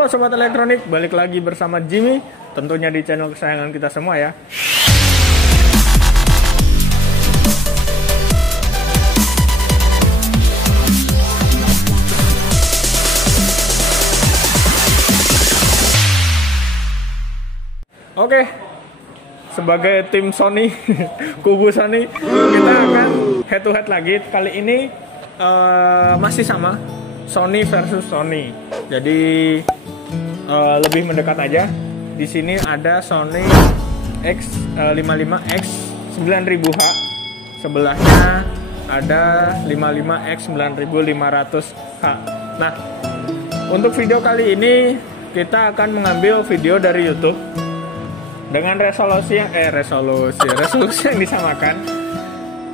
Halo Sobat Elektronik, balik lagi bersama Jimmy, tentunya di channel kesayangan kita semua ya. Oke, sebagai tim Sony, kubu Sony, kita akan head to head lagi. Kali ini masih sama, Sony versus Sony. Jadi lebih mendekat aja. Di sini ada Sony X55X 9000H. Sebelahnya ada 55X 9500H. Nah, untuk video kali ini kita akan mengambil video dari YouTube dengan resolusi yang yang disamakan.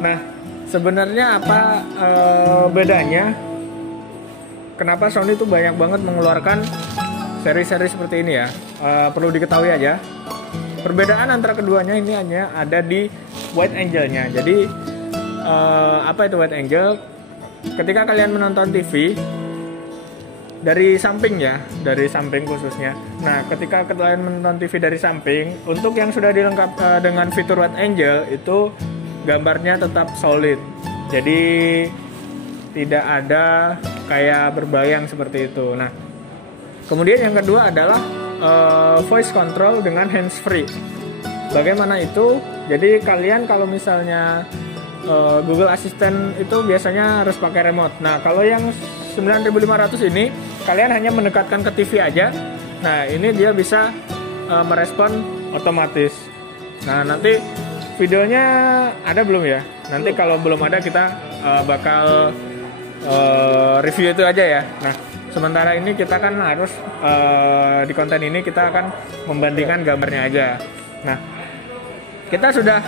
Nah, sebenarnya apa bedanya? Kenapa Sony itu banyak banget mengeluarkan seri-seri seperti ini ya? Perlu diketahui aja, perbedaan antara keduanya ini hanya ada di wide angle-nya. Jadi apa itu wide angle? Ketika kalian menonton TV dari samping ya, dari samping khususnya. Nah, ketika kalian menonton TV dari samping, untuk yang sudah dilengkapi dengan fitur wide angle itu gambarnya tetap solid. Jadi tidak ada kayak berbayang seperti itu. Nah, kemudian yang kedua adalah voice control dengan hands free. Bagaimana itu? Jadi kalian kalau misalnya Google Assistant itu biasanya harus pakai remote. Nah, kalau yang 9500 ini kalian hanya mendekatkan ke TV aja. Nah, ini dia bisa merespon otomatis. Nah, nanti videonya ada belum ya? Nanti kalau belum ada kita bakal review itu aja ya. Nah, sementara ini kita kan harus di konten ini kita akan membandingkan gambarnya aja. Nah, kita sudah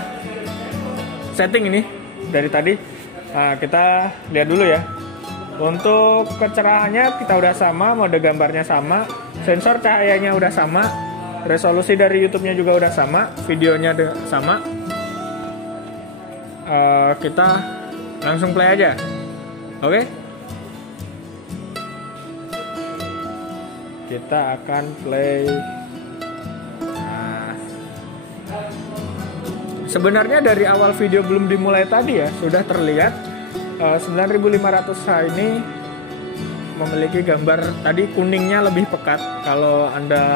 setting ini dari tadi. Nah, kita lihat dulu ya. Untuk kecerahannya kita udah sama, mode gambarnya sama, sensor cahayanya udah sama, resolusi dari YouTube-nya juga udah sama, videonya sama. Kita langsung play aja. Oke? Kita akan play. Nah, sebenarnya dari awal video belum dimulai tadi ya, sudah terlihat 9500H ini memiliki gambar tadi kuningnya lebih pekat. Kalau Anda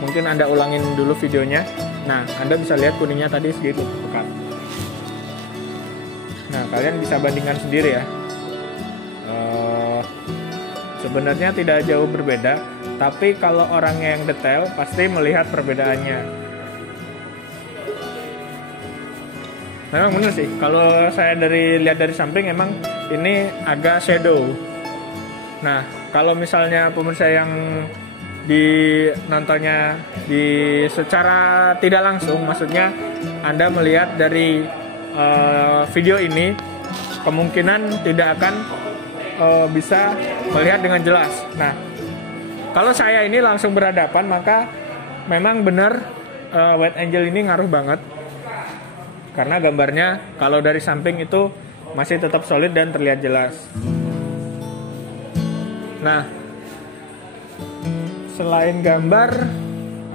mungkin Anda ulangin dulu videonya. Nah, Anda bisa lihat kuningnya tadi sedikit pekat. Nah, kalian bisa bandingkan sendiri ya. Sebenarnya tidak jauh berbeda, tapi kalau orang yang detail pasti melihat perbedaannya. Memang bener sih, kalau saya lihat dari samping emang ini agak shadow. Nah, kalau misalnya pemirsa yang nontonnya secara tidak langsung, maksudnya Anda melihat dari video ini, kemungkinan tidak akan bisa melihat dengan jelas. Nah, kalau saya ini langsung berhadapan, maka memang benar wide angle ini ngaruh banget. Karena gambarnya kalau dari samping itu masih tetap solid dan terlihat jelas. Nah, selain gambar,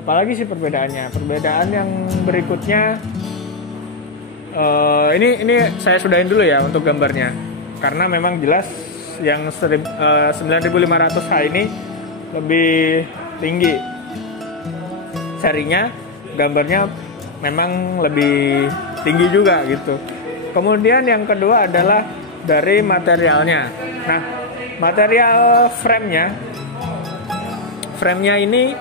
apalagi sih perbedaannya? Perbedaan yang berikutnya, ini saya sudahin dulu ya untuk gambarnya. Karena memang jelas yang 9500H ini lebih tinggi serinya, gambarnya memang lebih tinggi juga gitu. Kemudian yang kedua adalah dari materialnya. Nah, material frame-nya ini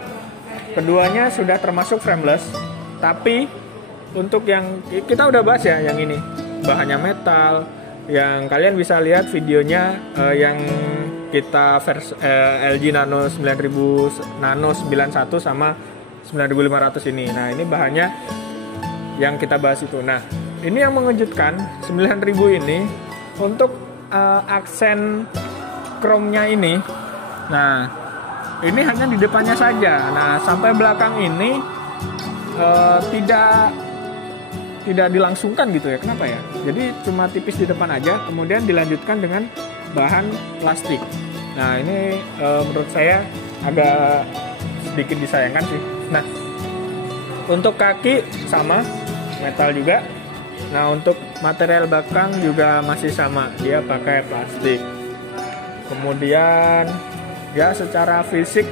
keduanya sudah termasuk frameless, tapi untuk yang kita udah bahas ya, yang ini bahannya metal, yang kalian bisa lihat videonya yang kita LG Nano 9000 Nano 91 sama 9500 ini. Nah, ini bahannya yang kita bahas itu. Nah, ini yang mengejutkan, 9000 ini untuk aksen chrome-nya ini. Nah, ini hanya di depannya saja. Nah, sampai belakang ini tidak dilangsungkan gitu ya. Kenapa ya? Jadi cuma tipis di depan aja, kemudian dilanjutkan dengan bahan plastik. Nah, ini menurut saya agak sedikit disayangkan sih. Nah, untuk kaki sama metal juga. Nah, untuk material belakang juga masih sama, dia pakai plastik. Kemudian ya secara fisik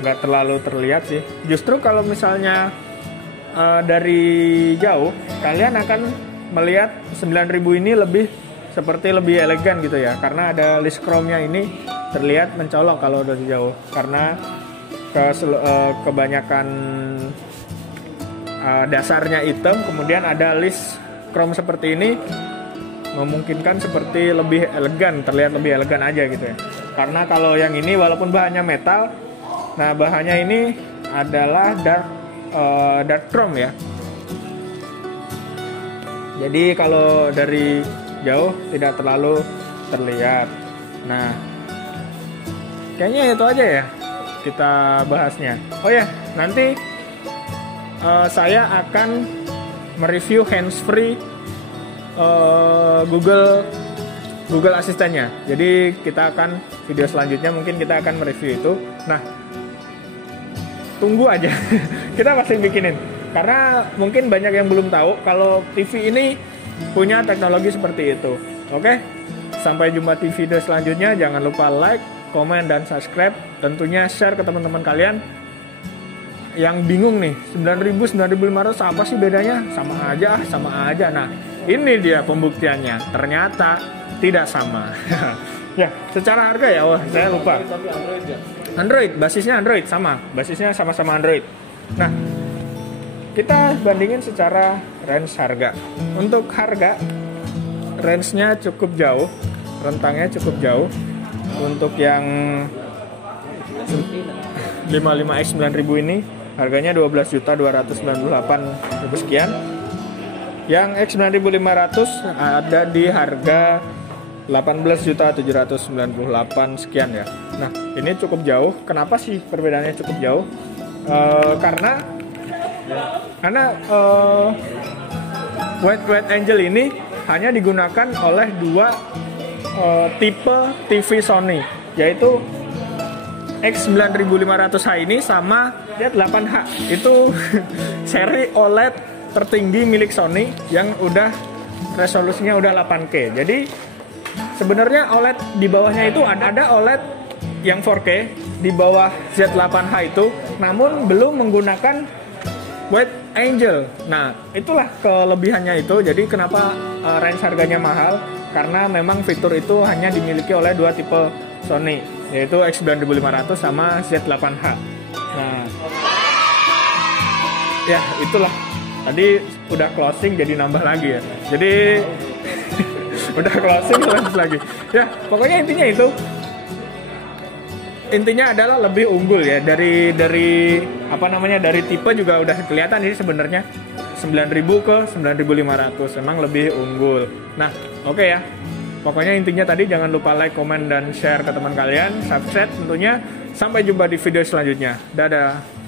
nggak terlalu terlihat sih. Justru kalau misalnya dari jauh kalian akan melihat 9000 ini lebih elegan gitu ya, karena ada list chrome-nya ini terlihat mencolok kalau dari jauh, karena kebanyakan dasarnya hitam, kemudian ada list chrome seperti ini memungkinkan seperti lebih elegan, terlihat lebih elegan aja gitu ya. Karena kalau yang ini walaupun bahannya metal, nah bahannya ini adalah dark chrome ya. Jadi kalau dari jauh tidak terlalu terlihat. Nah, kayaknya itu aja ya kita bahasnya. Oh ya, nanti saya akan mereview handsfree Google Asistennya. Jadi kita akan video selanjutnya mungkin kita akan mereview itu. Nah, tunggu aja. Kita pasti bikinin. Karena mungkin banyak yang belum tahu kalau TV ini punya teknologi seperti itu. Oke? Sampai jumpa di video selanjutnya. Jangan lupa like, komen, dan subscribe. Tentunya share ke teman-teman kalian yang bingung nih, 9.000, 9.500 apa sih bedanya? Sama aja. Nah, ini dia pembuktiannya. Ternyata tidak sama. Ya, secara harga ya, saya lupa. Android, basisnya Android, basisnya sama-sama Android. Nah, kita bandingin secara range harga. Untuk harga, range-nya cukup jauh, rentangnya cukup jauh. Untuk yang 55X 9000 ini harganya 12.298.000 sekian. Yang X 9500 ada di harga 18.798 sekian ya. Nah, ini cukup jauh. Kenapa sih perbedaannya cukup jauh? Karena White Angel ini hanya digunakan oleh dua tipe TV Sony, yaitu X9500H ini sama Z8H. Itu seri OLED tertinggi milik Sony yang udah resolusinya udah 8K. Jadi sebenarnya OLED di bawahnya itu ada OLED yang 4K di bawah Z8H itu, namun belum menggunakan White Angel. Nah, itulah kelebihannya itu. Jadi kenapa range harganya mahal? Karena memang fitur itu hanya dimiliki oleh dua tipe Sony, yaitu X9500 sama Z8H. Nah, ya itulah. Tadi udah closing jadi nambah lagi ya. Jadi udah closing lagi. Ya, pokoknya intinya itu. Intinya adalah lebih unggul ya, dari tipe juga udah kelihatan ini sebenarnya 9.000 ke 9.500 emang lebih unggul. Nah, oke ya. Pokoknya intinya tadi jangan lupa like, komen, dan share ke teman kalian, subscribe tentunya. Sampai jumpa di video selanjutnya. Dadah.